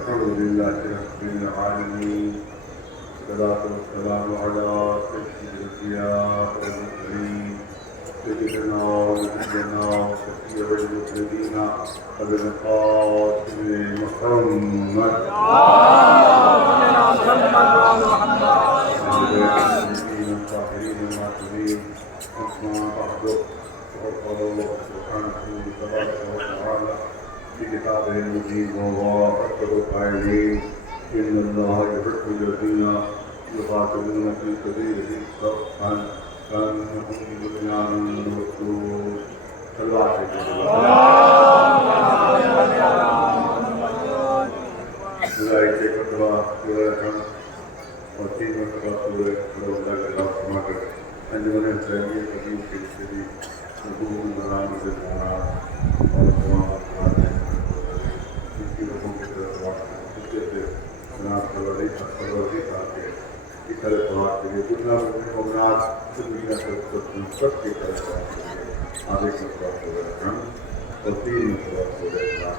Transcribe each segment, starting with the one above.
الحمد لله رب العالمين والصلاة والسلام على سيد الأنبياء والمرسلين سيدنا ونبينا وشفيع المذنبين أبي القاسم محمد المسلمين الطاهرين المعصومين أما بعد فقال الله سبحانه تبارك وتعالى في كتابه المجيد وهو أكبر القائلين إن الله يحب الذين يقاتلون في سبيله صفا كأنهم بنيان مرصوص. صلوا على سيدنا سورہ فتویٰ سورہ رحم اور 3 مرتبہ سورہ اللہ کا نام سما کر انجمن حسینیہ حدیث کے شریف حکوم برام سے دھارا اور تمام افراد ہیں اس کی لوگوں کی طرف حصے سے جناب سروری صاحب کے اکھر خواب کے لیے کتنا مبنات دنیا سے سب کی طرف آگے کی طرف سورہ رحم اور 3 مرتبہ سورہ اللہ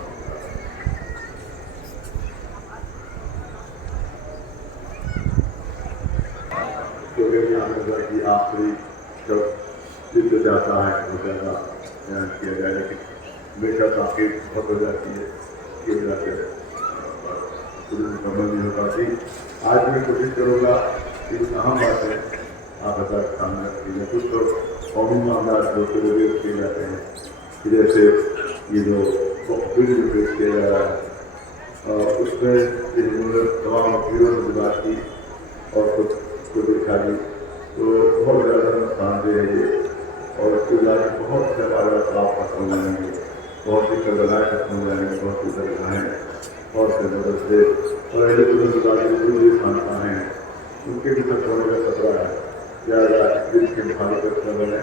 کی آخری جب دل سے جاتا ہے وہ زیادہ بیان کیا جائے لیکن ہمیشہ تاخیر بہت ہو جاتی ہے یہ وجہ سے مکمل نہیں ہو پاتی. آج میں کوشش کروں گا کہ اہم باتیں آپ حضرات سامنے رکھیں گے. کچھ تو قومی معاملات جو کہ وہ کیے جاتے ہیں جیسے یہ جو بل جو پیش کیا جا رہا ہے اس میں تمام وکیلوں سے بات کی اور کچھ کو دیکھا دی تو بہت زیادہ نقصان دہ ہے یہ اور اس کے علاوہ بہت سے ہمارے اطراف ختم ہو جائیں گے بہت سی کربلائیں ختم ہو جائیں گے بہت سی درگاہیں بہت سے مدرسے اور اہل خانقاہ ہیں ان کے بھی تک ہونے کا خطرہ ہے زیادہ دل کی مخالفت نہ بنے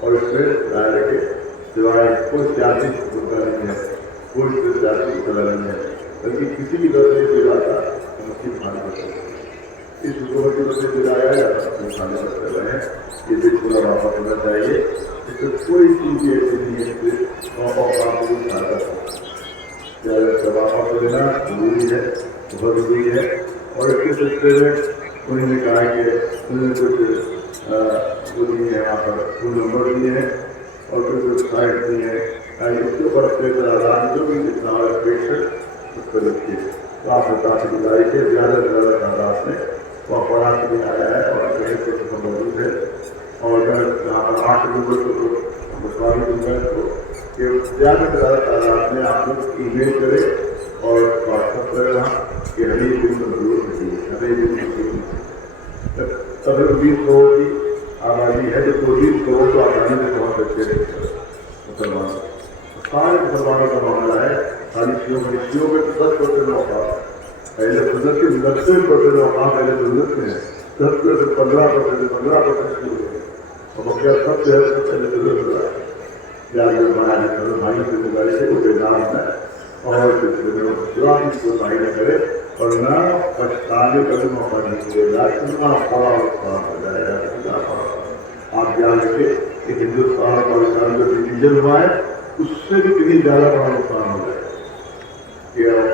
اور اس میں ظاہر ہے کہ سوائے کوئی سیاسی مدعا نہیں ہے کوئی سیاسی مطلع نہیں ہے بلکہ کسی بھی طرح سے یہ جاتا اس کی مخالفت ہے اس حکومت کی وجہ سے دلایا یا اپنے کھانے کرتے رہے ہیں یہ دیکھ پورا واپس ہونا چاہیے اس میں کوئی چیز ایسی نہیں ہے کہ واپس کو اٹھاتا تھا واپس لینا ضروری ہے بہت ضروری ہے. اور اس کے سلسلے میں انہوں نے کہا کہ انہوں نے کچھ وہ دیے ہیں یہاں پر فون نمبر دیے ہیں اور پھر کچھ سائٹ دی ہیں اس کے اوپر اپنے تعداد جو بھی جتنا ہمارا پیشنٹ اس پر رکھیے تو آپ نے کافی گزارش ہے زیادہ سے زیادہ تعداد میں وہ پڑھا کے بھی آیا ہے اور موجود ہے اور میں یہاں پر 8 نمبر کو مشواری دوں گا تو کہ زیادہ سے زیادہ تعداد میں آپ لوگ ای میل کریں اور واٹس ایپ کریں وہاں کہ ہمیں دن ضرورت نہیں ہے ہمیں دن ضرورت تقریباً 20 کروڑ کی آبادی ہے جو 20 کروڑ تو آسانی سے پہنچ سکتے ہیں مسلمان سارے مسلمانوں کا معاملہ ہے. خالی شیوں میں تو 10% موقع پہلے سنت کے 90% موقع پہلے سنت میں ہے 10% 15% اور بقیہ سب سے پہلے سنت ہو رہا ہے زیادہ بنانے کرو بھائی سے گزارش ہے وہ بیدار ہے اور سراغی کو ظاہر نہ کرے اور نہ پچھتانے کا بھی موقع نہیں ملے گا. اتنا بڑا نقصان ہو جائے گا. آپ جان رکھے کہ ہندوستان اور پاکستان جو ڈویژن ہوا ہے اس سے بھی کہیں زیادہ بڑا نقصان ہو جائے گا.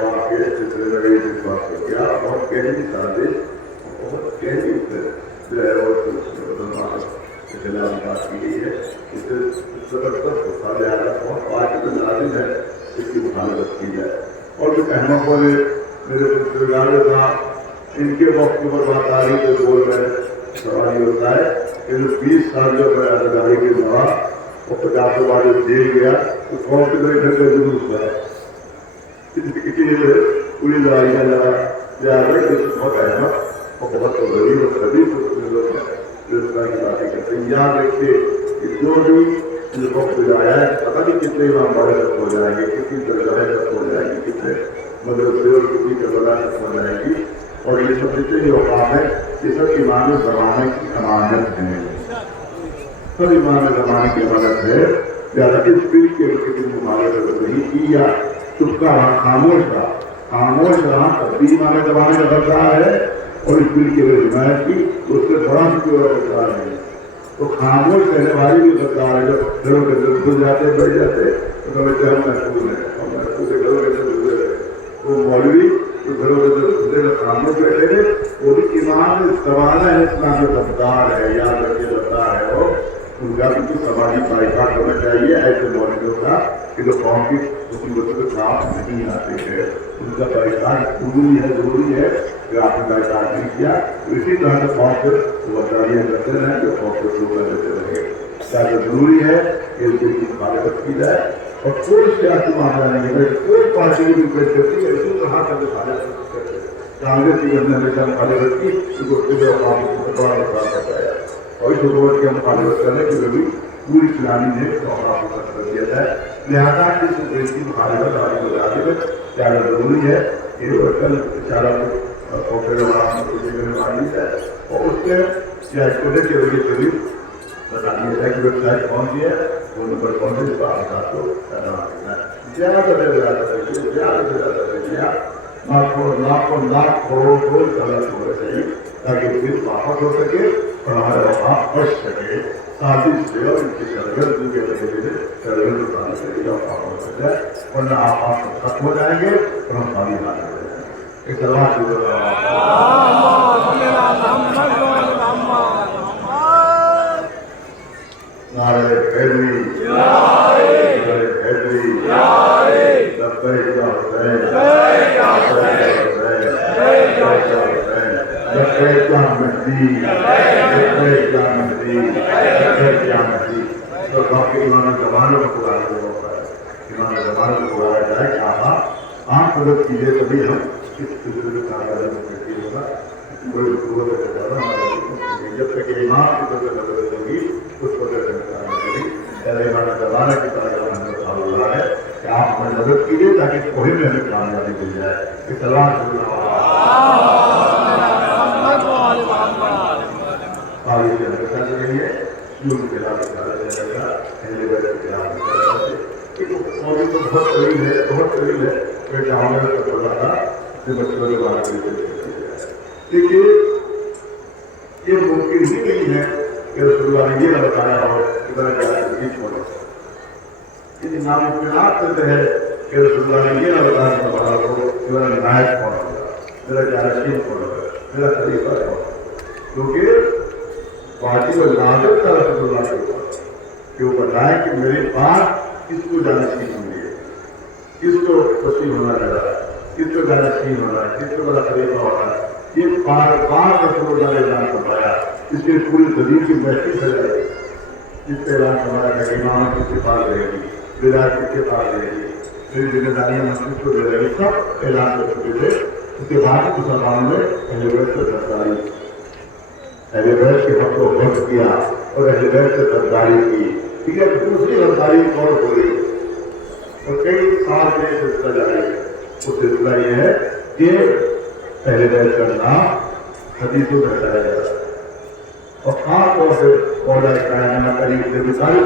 آپ کے سلسلے میں یہ بات کر کے آپ بہت گہری سازش بہت گہری جو ہے وہ کے خلاف بات کی گئی ہے. اس سے زبردست بہت واقعی لازم ہے اس کی مخالفت کی جائے. اور جو احمد پر میرے سلسلے تھا ان کے وقت پر بات آ رہی تو بول رہے سوال یہ ہوتا ہے کہ جو 20 سال جو ہے اداکاری کے دوران وہ 50 بار جو جیل گیا تو کون سے گھر کا جلوس ہوا پوری لڑائی کا لڑا زیادہ بہت احمد اور بہت غریب اور قدیم لوگ ہیں جو اس طرح کی باتیں کرتے ہیں. یاد رکھیے کہ جو بھی وقت آیا ہے پتہ نہیں کتنے امام بڑے تک ہو جائیں گے کتنی درجہ تک ہو جائے گی کتنے مدرسے اور کتنی کربلا تک ہو جائے گی اور یہ سب جتنے بھی اوقات ہے یہ سب امام زمانے کی امانت ہے سب امام زمانے کی امانت ہے. زیادہ اس بل کے ممالک نہیں کی یا چپکا رہا خاموش رہا تب بھی امام زمانے کا درجہ ہے اور اس بل کی حمایت کی اس سے بڑا بھی کوئی درجہ نہیں. تو خاموش رہنے والی بھی درجہ ہے جب گھروں کے اندر گھس جاتے بیٹھ جاتے تو سمجھتے ہم محفوظ ہیں اور محفوظ گھروں کے اندر گزرے رہے. وہ مولوی جو گھروں کے سامنے بیٹھے تھے وہ بھی ایمان سوانا ہے، اسلام میں رفتار ہے، یاد رکھے رفتار ہے، اور ان کا بھی کچھ سماجی بائیکاٹ ہونا چاہیے ایسے موجودوں کا کہ جو قوم کی مصیبتوں کے خلاف نہیں آتے ہیں، ان کا بائیکاٹ ضروری ہے کہ آپ نے بائیکاٹ نہیں کیا تو اسی طرح سے قوم سے وفاداریاں کرتے رہیں کہ قوم کو شروع کر دیتے رہیں۔ چاہے ضروری ہے کہ ان کی مخالفت کی جائے اور کوئی سیاسی معاملہ نہیں ہے، کوئی پارٹی بھی پیش کرتی ہے اسی طرح سے مخالفت کرتے ہیں۔ کانگریس کی ہم نے ہمیشہ مخالفت کی ان کو خود عوام کو بڑا نقصان پہنچایا اور اس حکومت کی مخالفت کرنے کے لیے بھی پوری اسلامی نے عوام کو ختم کر دیا جائے۔ لہٰذا اس دیش کی مخالفت آگے کو جانے میں زیادہ ضروری ہے کہ کل اشارہ والی ہے اور اس کے کے ذریعے سے بھی بتا دیا جائے کہ ویب سائٹ کون سی ہے، وہ نمبر کون سے، اس کو آپ کو زیادہ سے زیادہ لاکھ کروڑ غلط ہونا چاہیے تاکہ پھر واپس ہو سکے اور ہمارا وفاق بچ سکے سازش سے اور ان کی سرگرد کے ذریعے سرگرد اٹھانے کے لیے وفاق ہو سک جائے، ورنہ آپ ختم ہو جائیں گے اور ہم خالی نہ ہو جائیں گے۔ ایک سلام نعرہ حیدری، نعرہ حیدری، لبیک یا حسین، لبیک یا حسین، لبیک یا مہدی، لبیک یا مہدی، لبیک یا مہدی۔ تو باقی امام زمانوں کو پکارنے کا موقع ہے، امام زمانوں کو پکارا جائے کہ آپ مدد کیجیے تبھی ہم اس سلسلے میں کامیابی میں ترقی ہوگا۔ کوئی حکومت کا زیادہ جب تک امام کی طرف سے مدد ہوگی اس وقت امام زمانہ کی طرح اللہ ہے کہ آپ ہمیں مدد کیجیے تاکہ کوئی میں ہمیں کامیابی مل جائے۔ بہت قریب ہے کہ ہمیں بچوں کے بارے میں دیکھیے یہ ممکن ہی نہیں ہے کہ رسول اللہ نے یہ نہ بتایا ہو کہ میرا جانشین چھوڑو، یہ ناممکنات سے ہے کہ رسول اللہ نے یہ نہ بتایا ہو کہ میرا نائب کون ہوگا، میرا جانشین کون ہوگا، میرا خلیفہ کون ہوگا، کیونکہ واجب العادت تھا رسول اللہ کے اوپر کہ وہ بتائیں کہ میرے پاس کس کو جانشین ہوں گے، کس کو وسیع ہونا چاہتا ہے، کس کو جانشین ہونا ہے، کس کو بڑا خلیفہ ہونا ہے۔ یہ بار بار رسول اللہ نے اعلان فرمایا، اس کے پوری زمین کی محفل سجائی جس پہ اعلان فرمایا کہ امامت کس کے پاس رہے گی، ولایت کس کے پاس رہے گی، میری ذمہ داریاں مسجد کو دے رہے گی، سب اعلان کر چکے تھے۔ اس کے بعد مسلمانوں نے اہل بیت سے سرداری، اہل بیت کے حق کو حفظ کیا اور اہل بیت سے سرداری کی۔ ٹھیک ہے، دوسری سرداری اور ہوئی اور کئی سال میں سلسلہ جاری ہے۔ وہ سلسلہ یہ ہے کہ اہل بیت کا نام حدیثوں میں بتایا جاتا ہے اور خاص طور سے مولا کائنات علی سے مثال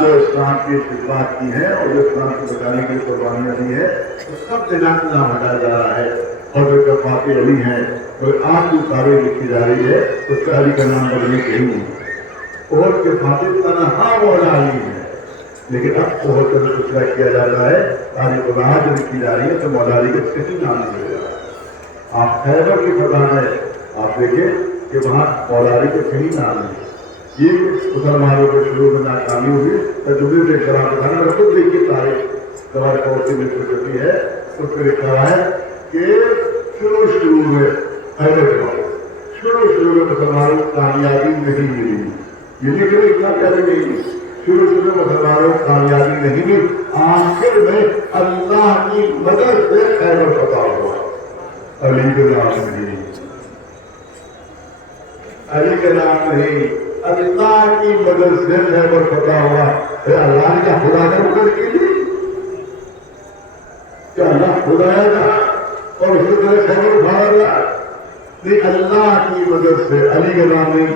جو اسلام کی خدمات کی ہیں اور جو اسلام کو بچانے کی قربانیاں دی ہیں، تو سب سے نام ہٹایا جا رہا ہے۔ اور جو کفاف علی ہیں کوئی آج کی تاریخ لکھی جا رہی ہے اس کا علی کا نام بدلنے کے ہی نہیں، اور کفاف تنہا مولا علی ہے، لیکن اب بہت زیادہ فیصلہ کیا جاتا ہے تاریخ اللہ جو لکھی جا رہی ہے تو مولا علی کا کسی نام نہیں لے رہا۔ آپ خیبر کی فضا ہے، آپ دیکھیں کہ وہاں مولا علی کا کہیں نام نہیں۔ یہ مسلمانوں کے شروع میں ناکامی ہوئی تجربے سے شراب بتانا، میں خود دیکھیے تاریخ دوبارہ کورسی میں چھوٹی ہے، اس میں لکھا ہے کہ شروع میں شروع میں مسلمانوں کو کامیابی نہیں ملی، یہ لکھ رہے کیا کہہ رہے ہیں، شروع میں مسلمانوں کو کامیابی نہیں ملی، آخر میں اللہ کی مدد سے خیبر فتح ہوا۔ علی کے نام نہیں، علی کے نام نہیں، اللہ کی مدد سے خیبر فتح ہوا۔ اللہ کا خدا نے مدد کی تھی کہ اللہ خدا ہے اور اسی طرح خیبر اٹھایا گیا، نہیں، اللہ کی مدد سے، علی کے نام نہیں،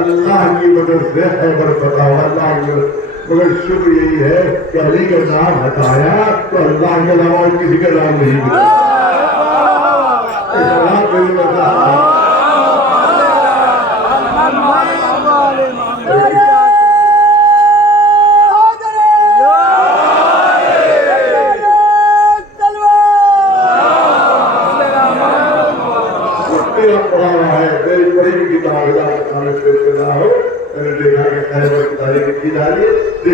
اللہ کی مدد سے خیبر فتح ہوا، اللہ کی مدد۔ مگر شکر یہی ہے کہ علی کا نام ہٹایا تو اللہ کے علاوہ اور کسی کا نام نہیں ملا۔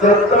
70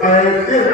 35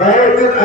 35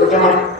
50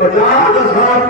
50,000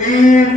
3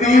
3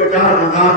50,000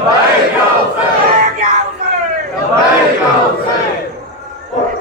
Vai,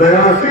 82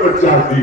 85,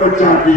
85,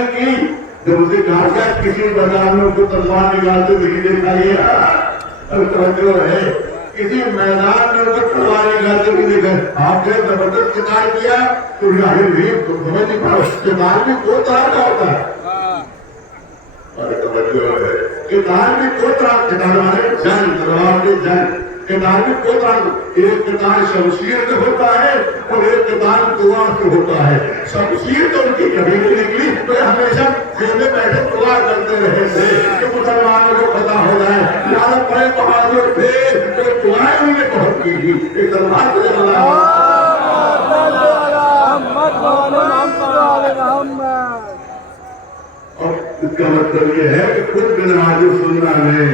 نقل کی. جب اسے کہا کیا کسی میدان میں اس کو تلوار نکالتے نہیں دیکھا گیا. اب توجہ ہے, کسی میدان میں اس کو تلوار نکالتے نہیں دیکھا. آپ نے زبردست قتال کیا تو ظاہر نہیں تو سمجھ نہیں پاؤ قتال میں دو طرح کا ہوتا ہے. اور توجہ ہے قتال میں دو طرح قتال والے جنگ تلوار کے جنگ قتال میں دو طرح. ایک قتال شمشیر سے ہوتا ہے اور ایک قتال دعا سے ہوتا ہے. شمشیر تو ان کی کبھی نہیں نکلی تو ہمیشہ خیمے بیٹھے دعا کرتے رہے تھے کہ مسلمانوں کو پتا ہو جائے یہاں بڑے بہادر تھے تو دعائیں انہوں نے بہت کی تھی. ایک تلوار سے اور اس کا مطلب یہ ہے کہ خود بن حاضر سننا ہے.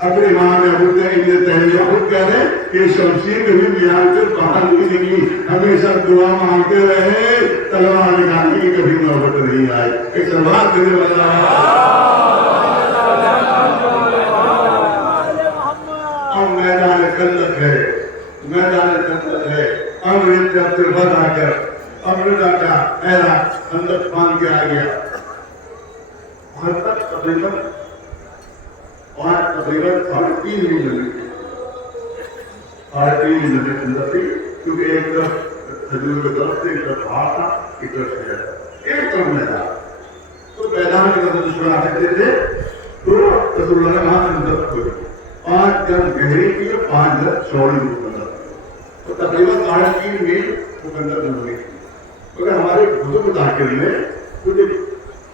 اپنے امام ابو تیمیہ خود کہہ رہے کہ شمشیر کبھی میان سے باہر نہیں نکلی, ہمیشہ دعا مانگتے رہے, تلوار نکالنے کی کبھی نوبت نہیں آئی. ایک تلوار کرنے والا اب میدان خندق ہے, میدان خندق ہے. امرت جب تربت آ کر امرتا کا ایرا خندق مان کے آ گیا. وہاں تک تقریباً اور تقریباً 3.5 مہینے خندق تھی, کیونکہ ایک طرف کھجور کی طرف سے ایک طرف پہاڑ تھا, ایک طرف شہر, ایک طرف میدان. تو میدان کی طرف دشمن آ سکتے تھے تو رسول اللہ نے وہاں خندق کھولی. 5 گز گہری کی اور 5 گز چوڑی خندق, تو تقریباً 3.5 میل وہ خندق میں ہوئی. مگر ہمارے بزرگ داخل نے کچھ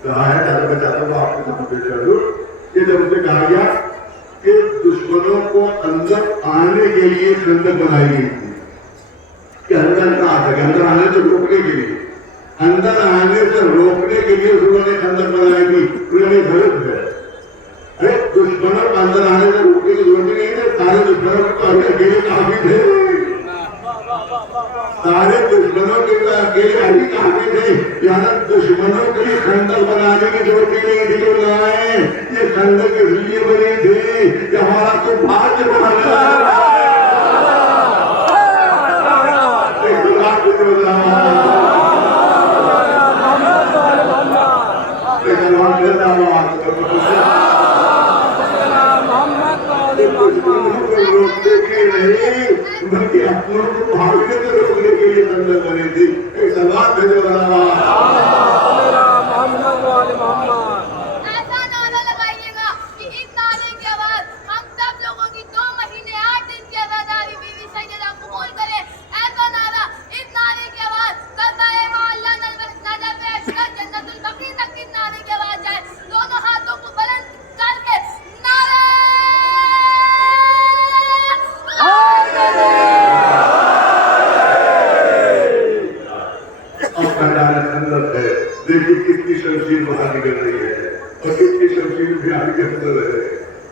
کہا ہے, زیادہ بچاتا ہوں آپ کے سامنے پیش کر دوں کہ جب اسے کہا گیا کہ دشمنوں کو اندر آنے کے لیے خندق بنائی گئی تھی کہ اندر نہ آ سکے, اندر آنے سے روکنے کے لیے, اندر آنے سے روکنے کے لیے انہوں نے خندق بنائی تھی. انہوں نے غلط ہے. ارے دشمنوں کو اندر آنے سے روکنے کی ضرورت نہیں ہے, سارے دشمنوں کو اندر کے لیے کافی تھے, سارے دشمنوں کے لیے اکیلے علی کافی تھے. یہاں دشمنوں کے لیے خندق بنانے کی ضرورت نہیں تھی. لوگ آئے یہ خندق اس لیے بنی تھی کہ ہمارا تو بھاگ روکنے کے نہیں بلکہ اپنوں کو بھاگنے سے روکنے کے لیے خندق بنی تھی. ایک سلام بھیجنے والا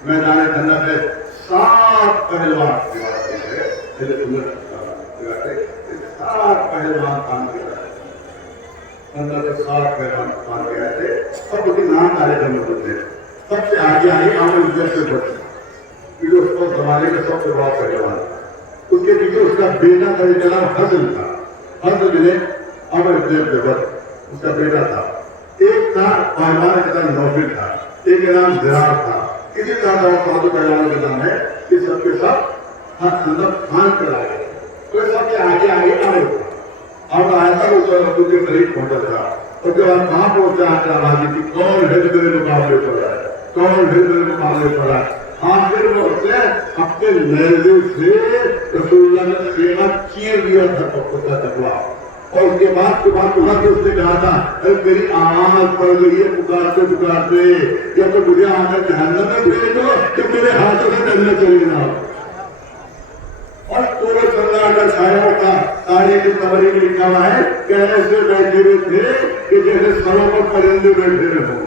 میدان خندق ہے. 7 پہلوان 7 پہلوان کام کر رہے ہیں. خندق کے 7 پہلوان کام کر رہے تھے. سب کے نام تارے کا مطلب ہے. سب سے آگے آئی عامر عزت سے بچ, کیونکہ اس کو زمانے کا سب سے بڑا پہلوان تھا. اس کے پیچھے اس کا بیٹا کا نام حسن تھا. حسن نے عامر عزت سے بچ اس کا بیٹا تھا. ایک تھا پہلوان کا نام نوفل تھا, ایک کا نام زرار تھا. اسی طرح کا پہلوانوں کا نام ہے کہ سب کے ساتھ خندق خان کرا گئے. تو سب کے آگے آگے آئے تھا. اب آیا تھا اس رسول کے قریب پہنچا تھا. اس کے بعد کہاں پہنچا آ بازی تھی, کون ہے جو میرے مقابلے پر آئے, کون ہے میرے مقابلے پر آئے. آخر میں اس نے اپنے نیزے سے رسول اللہ نے خیمہ چیر دیا تھا پکا تکوا. اور اس کے بعد اس نے کہا تھا میری آواز پڑ گئی ہے پکارتے پکارتے, یا تو مجھے آ کر جہنم میں بھیج دو کہ میرے ہاتھوں سے جنت چلی جاؤ. اور پورے سنگار کا چھایا ہوتا. تاریخ طبری میں لکھا ہوا ہے کہ ایسے بیٹھے ہوئے تھے کہ جیسے سروں پر پرندے بیٹھے ہوئے ہوں.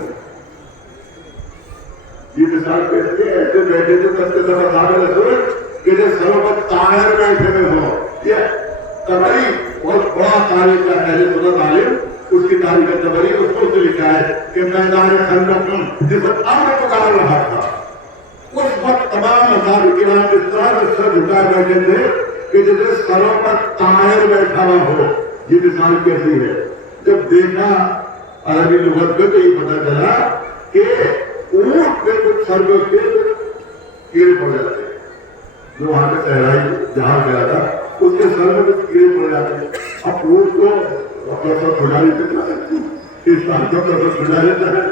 یہ مثال پیش کی, ایسے بیٹھے تھے سب سے زیادہ صحابہ رسول کہ جیسے سروں پر طائر بیٹھے ہوئے ہوں. یہ طبری بہت بڑا تاریخ کا اہل سنت عالم, اس کی تاریخ طبری اس کو لکھا ہے کہ میدان خندق جس وقت امر پکار رہا تھا اس وقت تمام اصحاب کرام اس طرح سے سر جھکائے بیٹھے تھے کہ جیسے سروں پر طائر بیٹھا ہوا ہو. یہ مثال کیسی ہے, جب دیکھا عربی لغت میں تو یہ پتا چلا کہ اونٹ میں کچھ سر میں کیڑے پڑ جاتے ہیں. جو وہاں پہ صحرائی جہاں گیا تھا اس کے سر میں کچھ کیڑے پڑ جاتے ہیں. اب اونٹ کو اپنا سر کھجا نہیں سکتا, اس بات کا سر کھجا لیتا ہے,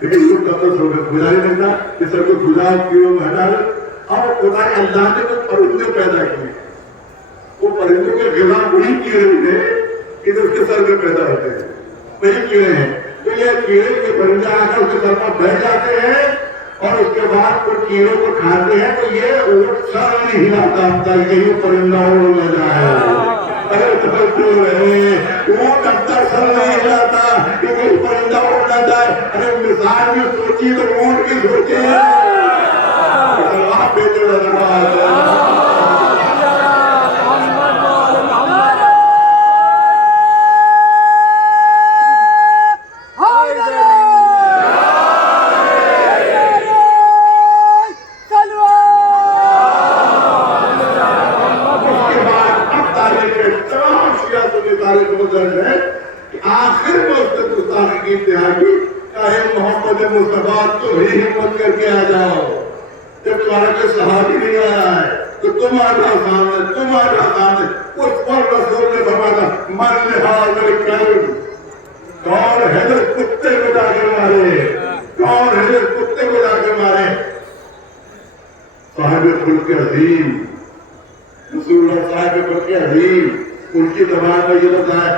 لیکن اونٹ کا سر کھجا نہیں سکتا کہ سر کو کھجا کیڑوں میں ہٹا لے. اب خدا اللہ نے کچھ پرندے پیدا کیے, وہ پرندوں کے غذا وہی کیڑے تھے کہ جو اس کے سر میں پیدا ہوتے ہیں, وہی کیڑے ہیں. تو یہ کیڑے کے پرندے آ کر اس کے سر پر بیٹھ جاتے ہیں اور اس کے بعد وہ کیڑوں کو کھاتے ہیں. تو یہ اونٹ سر نہیں ہلاتا ہوتا کہ یہ پرندہ اڑ نہ جائے. ارے تو رہے اونٹ اندر سر نہیں ہلاتا کہ کوئی پرندہ اڑ نہ جائے. ارے مثال میں سوچی تو اونٹ کی سوچی ہے. آپ بیٹے آخر میں اس نے گستاخی کی انتہا کی. چاہے محمد مصطفیٰ تو ہی ہمت کر کے آ جاؤ, جب تمہارا کوئی صحابی نہیں آیا ہے تو تمہارا سامنے اس پر رسول نے فرمایا من لحاظ الکلب, کون ہے جو کتے کو جا کے مارے, کون ہے جو کتے کو جا کے مارے. صاحب خلق عظیم رسول اللہ صاحب خلق عظیم, ان کی زبان میں یہ لفظ ہے.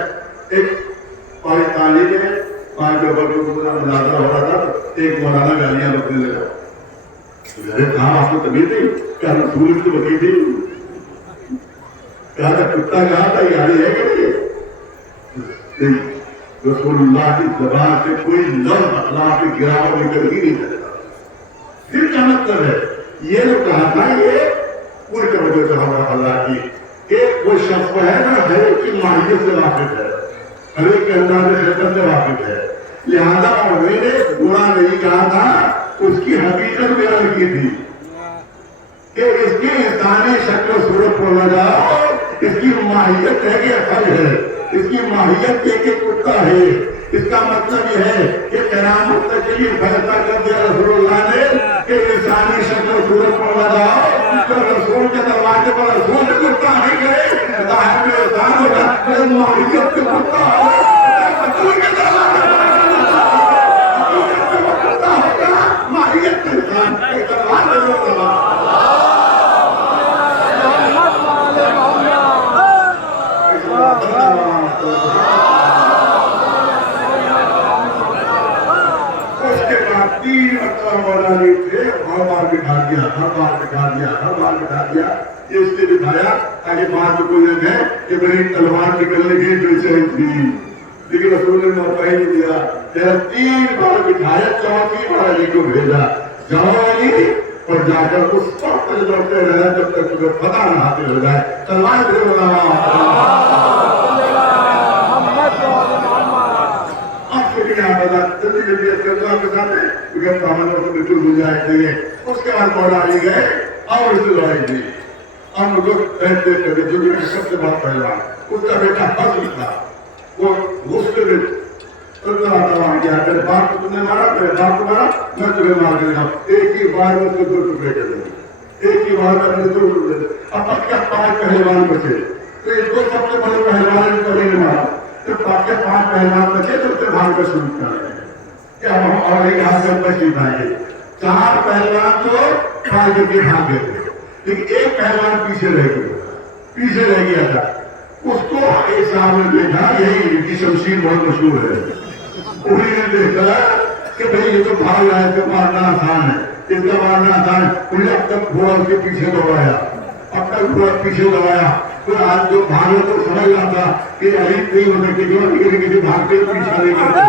ایک پاکستانی میں پانچ پیپر کو کتنا مناظرہ ہو رہا تھا, ایک مولانا گالیاں بکنے لگا. کہاں آپ کو طبیعت نہیں, کیا رسول کی بکی تھی, کہا تھا کتا کہا تھا یاری ہے کہ نہیں. رسول اللہ کی زبان سے کوئی لفظ اخلاق کی گراوٹ نکل ہی نہیں سکتا. پھر کیا مطلب ہے یہ جو کہا تھا یہ پوری توجہ سے ہمارا اللہ کی کہ وہ شخص ہے نا ہر ایک کی ماہیت سے واقف ہے, ہر ایک کے انداز خدمت سے واقف ہے. لہذا میں نے برا نہیں کہا تھا, اس کی حقیقت بیان کی تھی کہ اس کی انسانی شکل و صورت کو لگاؤ. اس کی ماہیت ہے کہ پھل ہے, اس کی ماہیت ہے کہ کتا ہے. اس کا مطلب یہ ہے کہ قیامت تک کے لیے فیصلہ کر دیا رسول اللہ نے کہ انسانی شکل و صورت کو لگاؤ. تو رسول کے دروازے پر رسول نے کتا نہیں کرے ظاہر میں احسان ہوگا, ماہیت کے کتا ہے. رسول کے دروازے ماہیت کے انسان کے دروازے پر بٹھا دیا. یہ اس نے بٹھایا تاکہ بعد میں کوئی نہ کہے کہ میری تلوار نکلنے کی بے چین تھی, لیکن رسول نے موقع ہی نہیں دیا. تیرا 3 بار بٹھایا, 4 بار علی کو بھیجا, جاؤ علی, اور جا کر اس وقت تک لوٹتے رہے جب تک تمہیں پتہ نہ حاصل ہو جائے. تلوار دے اس کے بعد مولا علی گئے اور اسے لڑائی دی. ہم لوگ کہتے تھے کہ دنیا میں سب سے بڑا پہلوان اس کا بیٹا حسن تھا, وہ غصے میں کیا میرے باپ کو تم نے مارا, میرے باپ کو مارا, میں تمہیں مار دے گا. ایک ہی بار میں اس کو 2 ٹکڑے کر دیں گے, ایک ہی بار میں 2 ٹکڑے. اب تک کیا 5 پہلوان بچے, تو اس کو سب سے بڑے پہلوان نے کبھی نہیں مارا. جب آپ کے 5 پہلوان بچے تو اسے بھاگ کر شروع کر رہے ہیں کہ اب ہم اور ایک ہاتھ سے بچ نہیں پائیں گے. 4 پہلوان تو بھاگ کے بھاگ گئے تھے, لیکن ایک پہلوان پیچھے رہ گیا تھا. اس کو ایک صاحب نے دیکھا, یہی ان کی شمشیر بہت مشہور ہے, انہیں نے دیکھا کہ بھئی یہ تو بھاگ رہا ہے, اس کا مارنا آسان ہے, اس کا مارنا آسان ہے. انہیں اب تک گھوڑا اس کے پیچھے دوڑایا, اب تک گھوڑا پیچھے دوڑایا. تو آج جو بھاگے تو سمجھ رہا تھا کہ علی نہیں ہو سکتی, جو کسی بھاگتے پیچھا نہیں کرتے,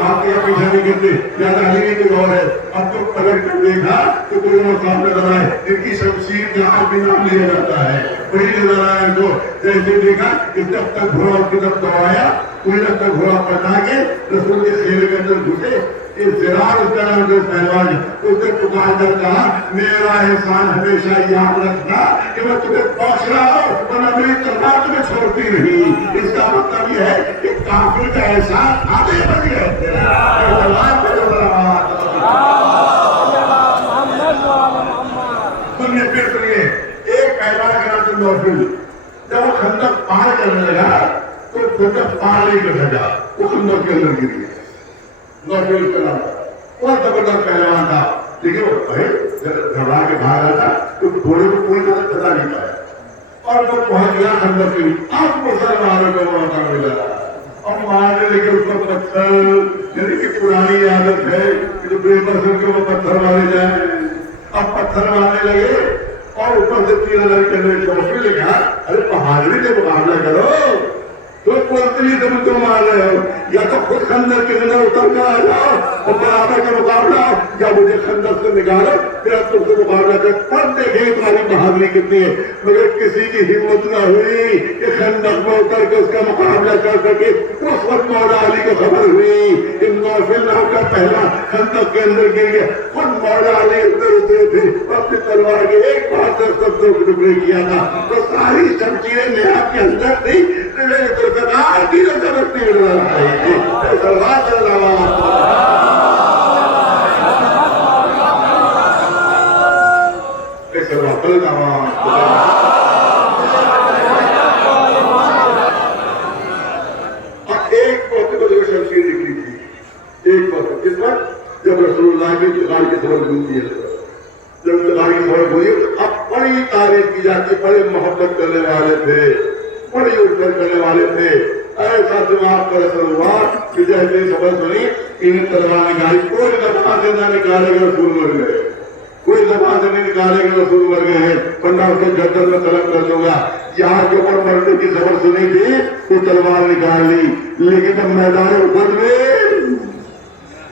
بھاگتے پیچھا نہیں کرتے, زیادہ علی نہیں کوئی اور ہے. اب تو پلٹ کر دیکھا تو کوئی اور سامنے نظر آئے, ان کی شمشیر جہاں بھی نام لیا جاتا ہے وہی نظر آیا ان کو. جیسے دیکھا کہ جب تک گھوڑا اس کی طرف دوڑایا, کوئی جب تک گھوڑا پکڑا کے رسول کے خیمے کے اندر گھسے, اس زراعت اس کا نام جو پہلوان اس نے پکار کر کہا میرا احسان ہمیشہ یاد رکھنا کہ میں تمہیں بخش رہا ہوں اور میری تلوار تمہیں چھوڑتی نہیں. اس کا مطلب یہ ہے کہ کافر کا احسان آگے بڑھ گئے. سنیے پھر سنیے ایک پہلوان کا نام تھا نوفل. جب وہ خندق پار کرنے لگا تو خندق پار نہیں کر سکا, وہ خندق کے اندر گر گیا. نوفل کا نام تھا, بہت زبردست پہلوان تھا, لیکن وہ گھبرا کے بھاگ رہا تھا تو گھوڑے کو پوری طرح پھنسا نہیں پایا اور وہ پہنچ گیا خندق کے لیے. اب مسلمانوں کو موقع ملا اور مارنے لگے اس کو پتھر, یعنی کہ پرانی عادت ہے کہ جو بے بسوں کے وہ پتھر مارے جائیں. اب پتھر مارنے لگے اور اوپر سے 3,000 کرنے چوکری لے کہا ارے بہادری سے مقابلہ کرو, تو پوتری سے تم مار رہے ہو, یا تو خود خندق کے اندر اتر کر آ جاؤ اور برابر کا مقابلہ, یا مجھے خندق سے نکالو پھر اب تم سے مقابلہ کر. تب دیکھیں تمہاری بہادری کتنی ہے. مگر کسی کی ہمت نہ ہوئی کہ خندق میں اتر کے اس کا مقابلہ کر سکے. اس وقت مولا علی کو خبر ہوئی کہ نوفل نام کا پہلا خندق کے اندر گر گیا. خود مولا علی اندر اترے تھے اور اپنی تلوار کے ایک بار سے سب کو ٹکڑے کیا تھا تو ساری شمشیریں نیاب کے اندر تھی. جب رسول اللہ کی انتقال کی خبر ملتی ہے, جب انتقال کی خبر ہوئی اب بڑی تعریف کی جاتی, بڑے محبت کرنے والے تھے, بڑی اٹھر کرنے والے تھے. ایسا دماغ کا اثر ہوا کہ جیسے خبر سنی انہیں تلوار نکالی, کوئی دفعہ سے نہ نکالے گا رسول مر گئے, کوئی دفعہ سے نہیں نکالے گا رسول مر گئے ہیں, ورنہ اس کے گردن میں قلم کر دوں گا. یہاں کے اوپر مرنے کی خبر سنی تھی تو تلوار نکال لی, لیکن جب میدان احد میں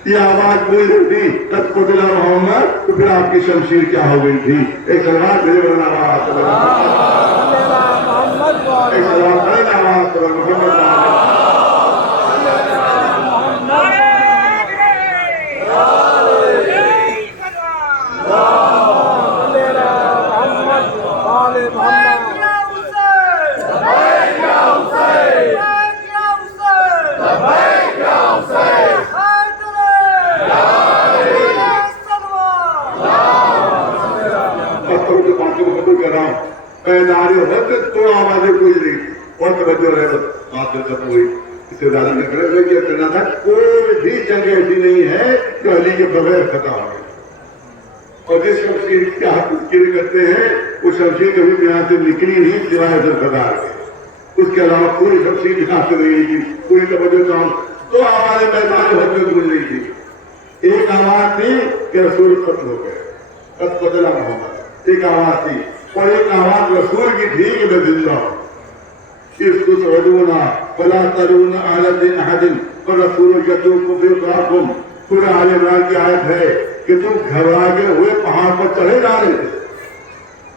یہ آواز نہیں رہتی تب کو دلا محمد تو پھر آپ کی شمشیر کیا ہو گئی تھی. ایک سلوات بھیجے ورنہ آواز ایک سلوات بھیجے آواز محمد تو آوازیں کوئی نہیں اور توجہ رہے بات ختم ہوئی. اس سے زیادہ یہ کرنا تھا کوئی بھی جنگ ایسی نہیں ہے جو علی کے بغیر ختم ہو گئی. اور جس شمشیر کی آپ ذکر کرتے ہیں وہ شمشیر کبھی یہاں سے نکلی نہیں سوائے ذوالفقار کے, اس کے علاوہ پوری شمشیر یہاں سے نہیں تھی. پوری توجہ چاہوں تو آوازیں میدان احد میں گونج رہی تھی. ایک آواز تھی کہ رسول ختم ہو گئے, قد بدلا محمد, ایک آواز تھی. اور ایک آواز رسول کی تھی کہ میں زندہ ہوں. اس کو سعودونا فلا ترون اہل دین احد والرسول یتوب فی رقابکم. سورہ آل عمران کی آیت ہے کہ تم گھبرا کے ہوئے پہاڑ پر چڑھے جا رہے تھے,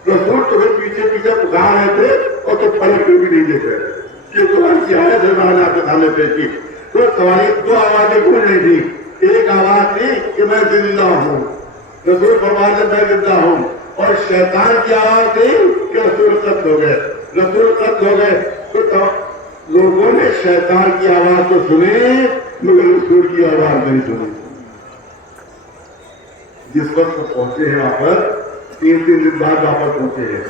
رسول تمہیں پیچھے پیچھے پکار رہے تھے اور تم پلٹ کے بھی نہیں دیکھ رہے تھے. یہ قرآن کی آیت ہے, میں آپ کے سامنے پیش کی. تو سواری دو آوازیں گونج رہی تھی. ایک آواز تھی کہ میں زندہ ہوں, رسول فرماتے میں زندہ ہوں, اور شیطان کی آواز تھی کہ رسول قتل ہو گئے, رسول قتل ہو گئے. تو لوگوں نے شیطان کی آواز تو سنی مگر رسول کی آواز نہیں سنی. جس وقت پہنچے ہیں وہاں پر 3 دن بعد واپس پہنچے ہیں.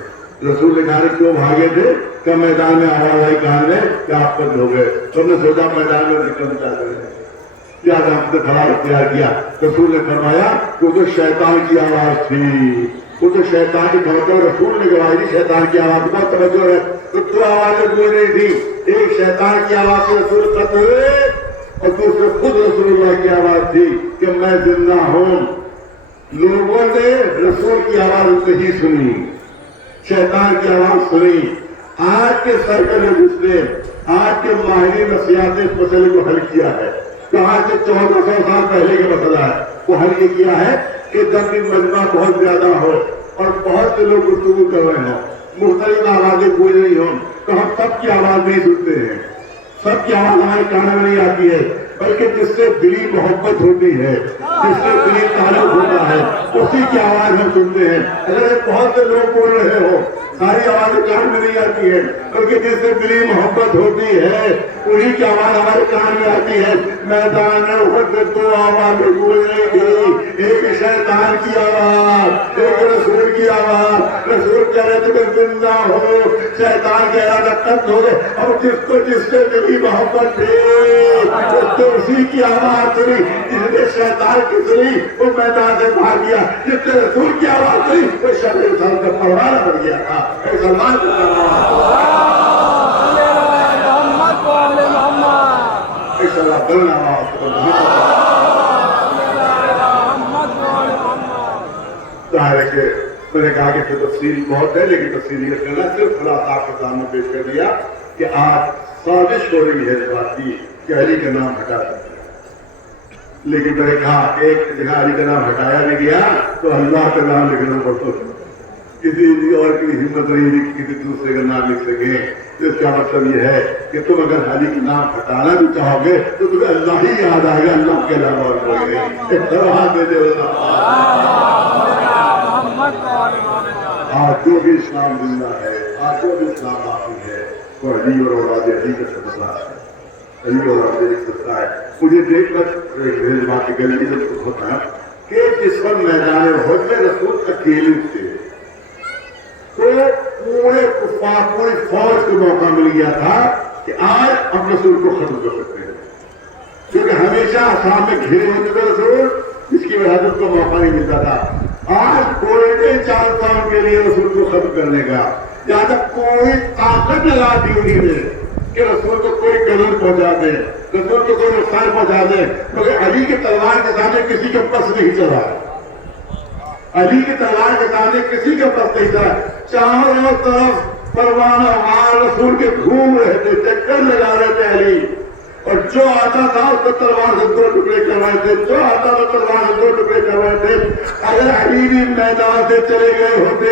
رسول نے کہا کیوں بھاگے تھے کہ میدان میں آواز آئی کہاں نے کہ آپ قتل ہو گئے. تم نے سوچا میدان میں نکلنا چاہتے ہیں, کیا آپ نے خراب اختیار کیا. رسول نے فرمایا کہ وہ تو شیطان کی آواز تھی, وہ تو شیطان کی بھڑکا. رسول نے گواہی دی شیطان کی آواز پر توجہ ہے. تو دو آوازیں گونج رہی تھی, ایک شیطان کی آواز سے رسول قتل ہوئے اور دوسرے خود رسول اللہ کی آواز تھی کہ میں زندہ ہوں. لوگوں نے رسول کی آواز نہیں سنی, شیطان کی آواز سنی. آج کے سرکل نے آج کے ماہرین نفسیات نے اس مسئلے کو حل کیا ہے. تو آج سے 1400 سال پہلے کا مسئلہ ہے, وہ حل یہ کیا ہے کہ جب بھی مجمع بہت زیادہ ہو اور بہت سے لوگ گفتگو کر رہے ہوں, مختلف آوازیں گونج رہی ہوں, تو ہم سب کی آواز نہیں سنتے ہیں. سب کی آواز ہمارے کانوں میں نہیں آتی ہے، بلکہ جس سے دلی محبت ہوتی ہے، جس سے دلی تعلق ہوتا ہے، اسی کی آواز ہم سنتے ہیں۔ اگر بہت سے لوگ بول رہے ہو، ساری آوازیں کان میں نہیں آتی ہے، بلکہ جس سے دلی محبت ہوتی ہے انہی کی آواز ہمارے کان میں آتی ہے۔ میدان احد میں دو آوازیں گونجیں گی، ایک شیطان کی آواز، ایک رسول کی آواز۔ رسول کہہ رہے تمہیں زندہ ہو، شیطان کہہ رہا تھا قتل ہو گئے۔ اور جس سے دلی محبت تھی اس نے اسی کی آواز سنی، جس نے شیطان کی سنی وہ میدان سے بھاگ گیا، جس نے رسول کی آواز سنی وہ شب انسان کا پروانہ بن گیا تھا۔ اے سلمان کو ظاہر ہے کہ میں نے کہا کہ تفصیل بہت ہے، لیکن تفصیل یہ کرنا صرف خلاصہ آپ کے سامنے پیش کر دیا کہ آج سازش ہو رہی ہے اس بات کی کہ علی کا نام ہٹا سکتے ہیں، لیکن میں نے کہا ایک جگہ علی کا نام ہٹایا نہیں گیا تو اللہ کا نام لکھنا پڑتا ہے، کسی اور کی ہمت نہیں ہے کہ کسی دوسرے کا نام لکھ سکیں۔ اس کا مطلب یہ ہے کہ تم اگر علی کا نام ہٹانا بھی چاہو گے تو تمہیں اللہ ہی یاد آئے گا، اللہ کے علاوہ اور کوئی نہیں۔ آج جو بھی اسلام زندہ ہے، آج جو بھی اسلام باقی ہے وہ علی اور اولاد علی کا صدقہ ہے، علی اور اولاد علی کا صدقہ ہے۔ مجھے دیکھ کر بات کی گلی میں ہوتا ہے کہ جس وقت میدان احد میں رسول اکیلے تھے تو پورے کفار پوری فوج کو موقع مل گیا تھا کہ آج ہم رسول کو ختم کر سکتے ہیں، کیونکہ ہمیشہ سامنے گھیرے ہوتے تھے رسول، جس کی وجہ سے اس کو موقع نہیں ملتا تھا۔ آج کوئی نہیں چاہتا ان کے لیے رسول کو ختم کرنے کا، جہاں تک کوئی طاقت لگا دی انہیں نے کہ رسول کو کوئی قدر پہنچا دے، رسول کو کوئی نقصان پہنچا دے، کیونکہ علی کی تلوار کے سامنے کسی کے پس نہیں چلا، علی کی تلوار کے سامنے کسی کے پس نہیں چلا۔ چاروں طرف پروانہ وار رسول کے گھوم رہے تھے، چکر لگا رہے تھے علی، اور جو آتا تھا اس کو تلوار سے دو ٹکڑے کر رہے تھے، جو آتا تھا تلوار سے دو ٹکڑے کر رہے تھے۔ اگر علی بھی میدان سے چلے گئے ہوتے،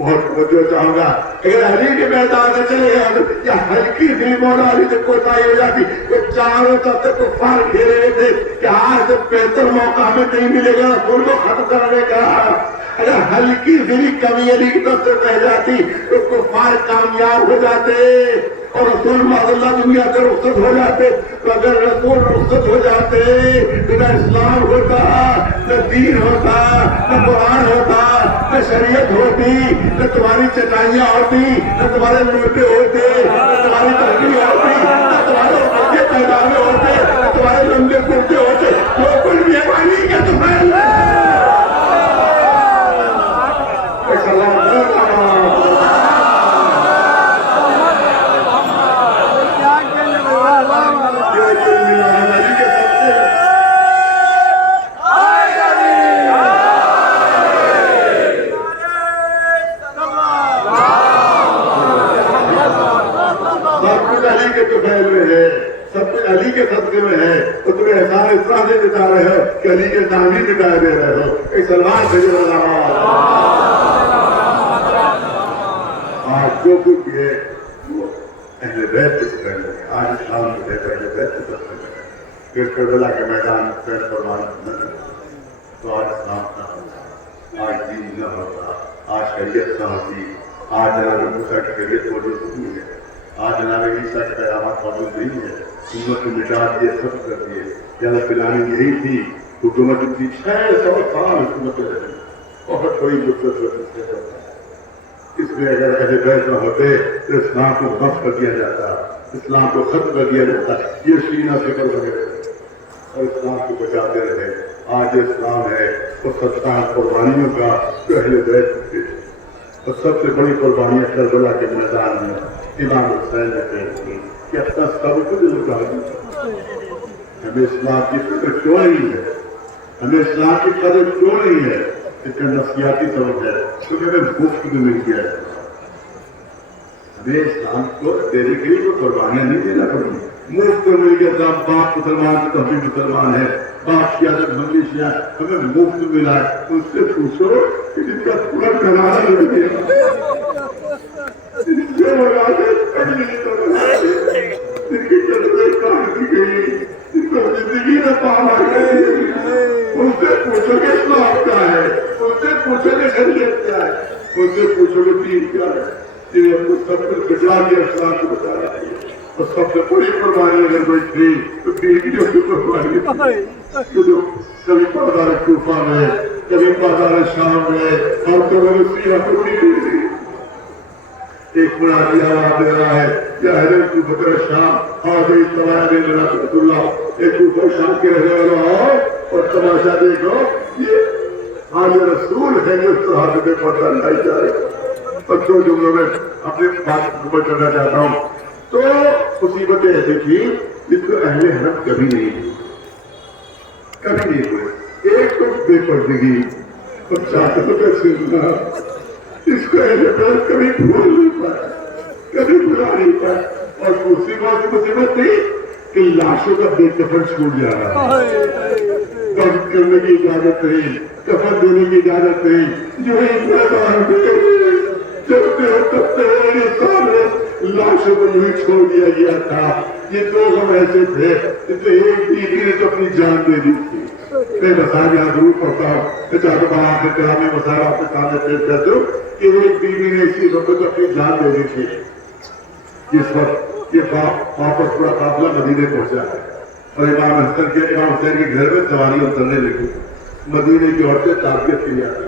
بہت توجہ چاہوں گا، اگر علی کے میدان سے چلے گئے ہوتے یا ہلکی سی مولا علی سے کوتاہی ہو جاتی، وہ چاروں طرف سے کفار گھیرے ہوئے تھے کہ آج سے بہتر موقع ہمیں نہیں ملے گا رسول کو ختم کرنے کا۔ اگر ہلکی سی کمی علی کی طرف سے رہ جاتی تو کفار کامیاب ہو جاتے اور رسول معذاللہ دنیا سے رخصت ہو جاتے۔ تو اگر رسول رخصت ہو جاتے تو نہ اسلام ہوتا، نہ دین ہوتا، نہ قرآن ہوتا، نہ شریعت ہوتی، نہ تمہاری چٹائیاں ہوتی، نہ تمہارے لوٹے ہوتے، نہ تمہاری تحریر ہوتی، نہ تمہارے اچھے پیداوے ہوتے، نہ تمہارے لمبے کرتے ہوتے۔ جو کچھ بھی علی کے تمہیں علی کے صدقے میں ہے، تو تمہیں احسان اس طرح سے جتا رہے ہو کہ علی کے نام ہی مٹائے دے رہے ہو۔ ایک سلمان سے جو آج جو کچھ بھی ہے وہ اہل بیت کے صدقے میں ہے۔ آج اسلام کے اہل بیت کے صدقے میں ہے۔ پھر کربلا کے میدان میں پیر قربان نہ تو آج اسلام نہ ہوتا، آج دین نہ ہوتا، آج شریعت نہ ہوتی، آج جناب موسیٰ کی شریعت موجود نہیں ہے، آج جناب عیسیٰ کی پیغامات موجود نہیں ہے۔ حکومت کو مٹا دیے، سب کر دیے۔ زیادہ پلانی یہی تھی، حکومت کی 600 سال حکومت رہی، بہت بڑی مدت سے ہوتا۔ اس میں اگر ایسے بیت نہ ہوتے تو اسلام کو ضبط کر دیا جاتا، اسلام کو ختم کر دیا جاتا، یہ سینہ فکر بنے رہے اور اسلام کو بچاتے رہے۔ آج اسلام ہے وہ 17 قربانیوں کا جو اہل بیت تھے، اور سب سے بڑی قربانیاں کربلا کے میدان میں امام حسین نے پیش کی کہ اپنا سب کچھ لٹا دیا۔ ہمیں اسلام کی قدر کیوں نہیں ہے؟ ہمیں اسلام کی قدر کیوں نہیں ہے؟ اس کا نفسیاتی سبب ہے کیونکہ ہمیں مفت میں مل گیا ہے۔ ہمیں اسلام کو دینے کے لیے کوئی قربانیاں نہیں دینا پڑی، مفت میں مل گیا تھا۔ باپ مسلمان تو ہم بھی مسلمان ہے، باپ شیعہ تو ہم بھی شیعہ، ہمیں مفت ملا ہے۔ ان سے پوچھو کہ جن کا پورا کنارہ لگ گیا، جو اولادیں پڑھی تو جن کی طرفیں کاٹ دی گئی، جن کو زندگی میں پاما گئی، ان سے پوچھو کہ اسلام کیا ہے، ان سے پوچھو کہ شریعت کیا ہے، ان سے پوچھو کہ دین کیا ہے، یہ ہم کو سب کچھ بچا کے اسلام کو بچا رہا ہے۔ اور سب سے بڑی قربانی اگر کوئی تھی تو دین کی جو قربانی تھی، جو کبھی بازار کوفہ میں، کبھی بازار شام میں، اور کبھی سیاہ ٹوٹی تھی۔ ایک منادی آواز دے رہا ہے یا حضرت کو بکر شام اور ایک طوائب رحمت اللہ، ایک کوفہ شام کے رہنے والا ہو اور تماشا دیکھو، یہ حال رسول ہے جو صحابہ میں پردہ لائی جا رہی ہے۔ اور دو جملوں میں اپنے بات مکمل کرنا چاہتا ہوں۔ تو مصیبتیں ایسی تھی جس کو اہل حرم کبھی نہیں ہوئی، کبھی نہیں ہوئی۔ ایک تو بے پردگی اور چاہتوں کا سننا، اس کو اہل حرم کبھی بھول نہیں پایا، کبھی بھلا نہیں پایا۔ اور دوسری بات مصیبت تھی کہ لاشوں کا بے کفن چھوٹ جا رہا ہے، دفن کرنے کی اجازت نہیں، کفن دینے کی اجازت نہیں، جو لاشوں کو نہیں چھوڑ دیا گیا تھا۔ یہ دو ہم ایسے تھے جس سے ایک بیوی نے تو اپنی جان دے دی تھی۔ میں مسائل یہاں ضرور پڑھتا ہوں، میں چاہتا ہوں آپ کے کلامی مسائل آپ کے سامنے پیش کر دوں کہ ایک بیوی نے اسی وقت اپنی جان دے دی تھی۔ جس وقت یہ واپس پورا قافلہ مدینے پہنچا ہے اور امام حسین کے گھر میں سواریاں اترنے لگی، مدینے کی عورتیں تعزیت کے لیے آتی۔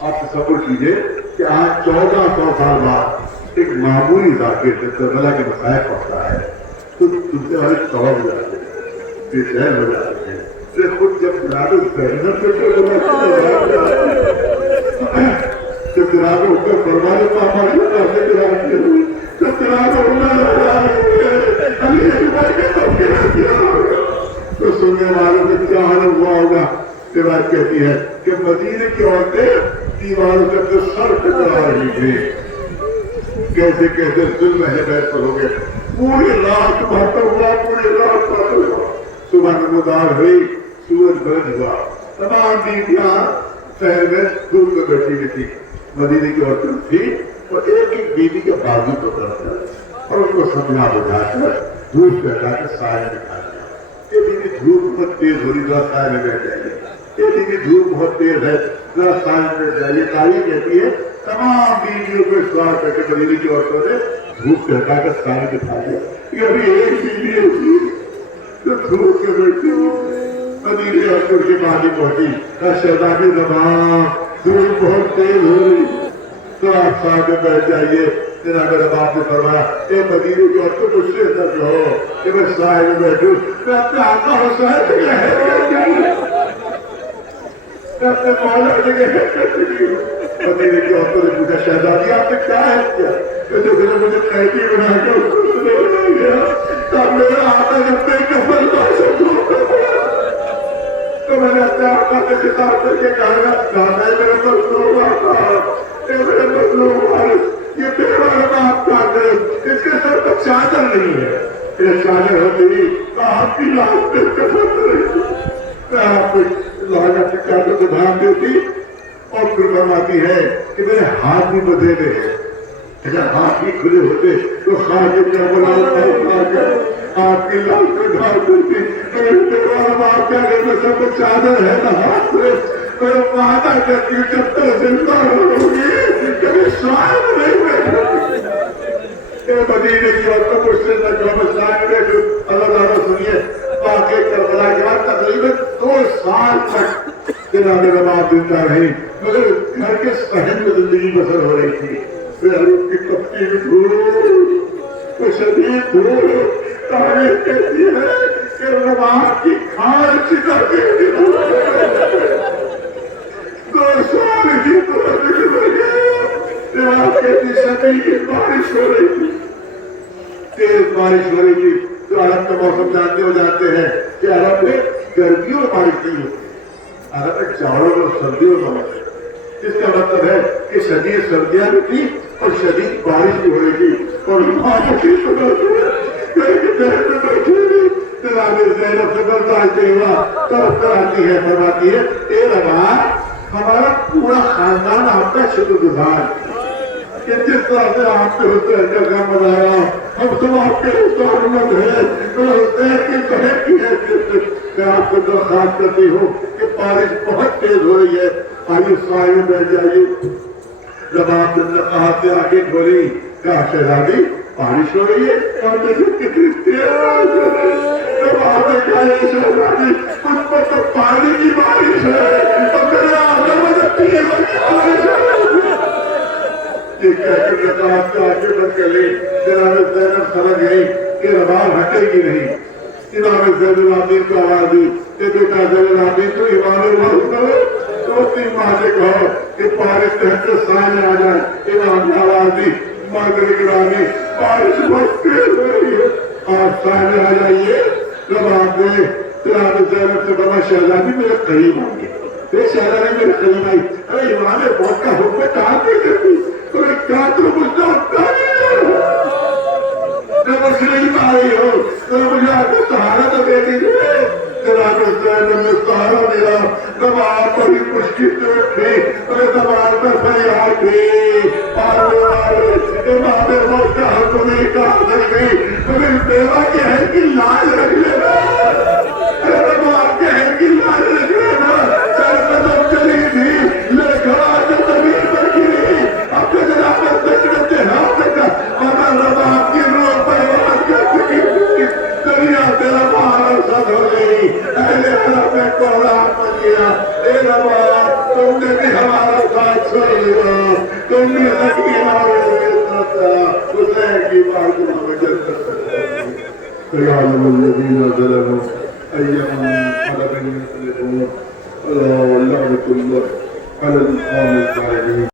آپ تصور کیجئے کہ آج 1400 سال بعد ایک معمولی ذاکر سے کربلا کے مسائل پڑھتا ہے تو دوسرے والے سوا ہو جاتے ہیں، بے چین ہو جاتے ہیں۔ پھر خود جب جناب زینب سے جب جناب حکم فرمانے پاپا کی طرف سے جناب کی ہوئی، جب جناب تو سننے والوں سے کیا حال ہوا ہوگا؟ روایت کہتی ہے کہ مدینے کی عورتیں دیواروں سے اپنے سر ٹکرا رہی تھی، کیسے کیسے ظلم اہل بیت پر ہو گئے۔ پوری رات بھرتا ہوا، پوری رات بھرتا ہوا، صبح نمودار ہوئی، سورج بلند ہوا، تمام بیویاں شہر میں دھوپ میں بیٹھی ہوئی تھی۔ مدینے کی عورتیں تھی اور ایک ایک بیوی کے بازو پکڑ کر اور ان کو سمجھا بجھا کر دھوپ سے ہٹا کے سائے میں کھا دیا۔ یہ بیوی دھوپ بہت تیز ہو رہی، ذرا سائے میں بیٹھ جائیے، یہ بیوی دھوپ بہت تیز ہے، ذرا سائے میں بیٹھ جائیے۔ تاریخ کہتی ہے تمام بیویوں کو سوار کر کے مدینے کی عورتوں نے دھوپ سے ہٹا کر سائے میں کھا دیا۔ یہ ابھی ایک بیوی ایسی جو دھوپ سے بیٹھی مدینے عورتوں کے پانی پہنچی، شہزادی زمان دھوپ بہت تیز ہو رہی، تو آپ سائے میں بیٹھ جائیے۔ جناب رباب نے فرمایا اے مدینے کی عورتوں مجھ سے نہ کہو کہ میں سائے میں بیٹھوں، میں اپنے آقا حسین کے لیے میں اپنے مولا کے لیے مدینے کی عورتوں نے پوچھا شہزادی آپ نے کیا ہے کیا؟ کہ مجھے قیدی بنا کے اس کو لے گیا، تب میرا آقا جب تک کفن لاشوں تو میں نے اپنے آقا سے خطاب کر کے کہا جانا ہے میرے مظلوم آقا، اے میرے مظلوم وارث، یہ تیرا رباب کا ہے، اس کے سر پر چادر نہیں ہے، یہ چادر ہوتی تو آپ کی لاش پہ کفن رہی، میں آپ کو لاش کی چادر کو دھیان دیتی اور پھر فرماتی ہے کہ میرے ہاتھ بھی بدھے ہوئے ہیں، اگر ہاتھ بھی کھلے ہوتے تو خواجہ کیا بلا آپ کی لاش پہ دھیان دیتی، تیرا رباب کا گھر میں سب چادر ہے نا ہاتھ سے، میں وعدہ کرتی ہوں جب تک زندہ ہوگی کبھی شاید نہیں بیٹھوں گی۔ مدینے کی عورتوں کو اس سے نہ جو میں شاید بیٹھوں۔ اللہ تعالیٰ سنیے واقعے کربلا کے بعد تقریباً 2 سال تک جناب رباب زندہ رہی، مگر گھر کے صحن میں زندگی بسر ہو رہی تھی۔ پھر حضرت کی پتی دھوپ، وہ شدید دھوپ، تاریخ کہتی ہے کہ رباب کی کھال چکر کے 2 سال ہی شدید بارش ہو رہی تھی، تیز بارش ہو رہی تھی۔ تو عرب کا موسم جانتے ہو جاتے ہیں کہ عرب میں گرمیوں میں بارش نہیں ہوتی، عرب میں چاڑوں اور سردیوں میں ہوتی ہے۔ اس کا مطلب ہے کہ شدید سردیاں بھی تھی اور شدید بارش بھی ہو رہی تھی، اور جناب زینب سے برداشت نہیں ہوا تو آتی ہے فرماتی ہے اے رباب ہمارا پورا خاندان آپ کا شکر گزار، کہ جس طرح سے آپ کے حسین کا غم بنایا ہم سب آپ کے حسین ہے حسین کی بہن کی حیثیت سے میں آپ کو درخواست کرتی ہوں کہ بارش بہت تیز ہو رہی ہے آئیے سائے میں بیٹھ جائیے جب آپ نے کہا سے آگے کھولی کہا شہزادی بارش ہو رہی ہے اور دیکھیں کتنی تیز جب آپ نے کہا یہ شہزادی اس پر تو پانی کی بارش ہے اور میرے آگے مجھے تیز بارش ہے یہ کہہ کے نقاب سے آگے بڑھ کے لی جناب زینب سمجھ گئی کہ رباب ہٹے گی نہیں جناب زین العابدین کو آواز دی کہ بیٹا زین العابدین تو ایمان اللہ کرو تو اپنی ماں سے کہو کہ بارش تحت سائے آ جائے امام نے آواز دی مادر گرامی بارش بہت تیز ہو رہی ہے آپ سائے آ جائیے جب آپ نے جناب زینب سے بڑا شہزادی میرے قریب ہوں گے یہ شہزادی میرے قریب آئی ارے امام بہت کا حکم کہاں نہیں کرتی تمہیں کیا تو مجھ سے ہوتا نہیں میں بس نہیں آ رہی ہوں تو مجھے آپ کو سہارا تو دے دیجیے جناب زینب نے سہارا دیا جب آپ بڑی مشکل سے اٹھی میرے زبان میں فریاد تھی پارنے والے امام موت کا حکم نہیں کہا سکتی میری بیوہ کے ہے کہ لاج رکھ لینا ارے وہ آپ کے ہے کہ لاج رکھ لینا سر قدم چلی تھی میرے گھر سے زمین پر گری آپ کے جناب سجدے سے ہاتھ لگا اور رب آپ کی روح پر آواز کر سکی دنیا تیرا مہارا سد ہو گئی اہل عرب میں قرآن بن گیا اے رب تم نے بھی ہمارا ساتھ چھوڑ لیا تم نے سکی ہمارے حسین کی بات ہمیں جنت فيعلم الذين ظلموا أي منقلب ينقلبون ألا لعنة الله على القوم الظالمين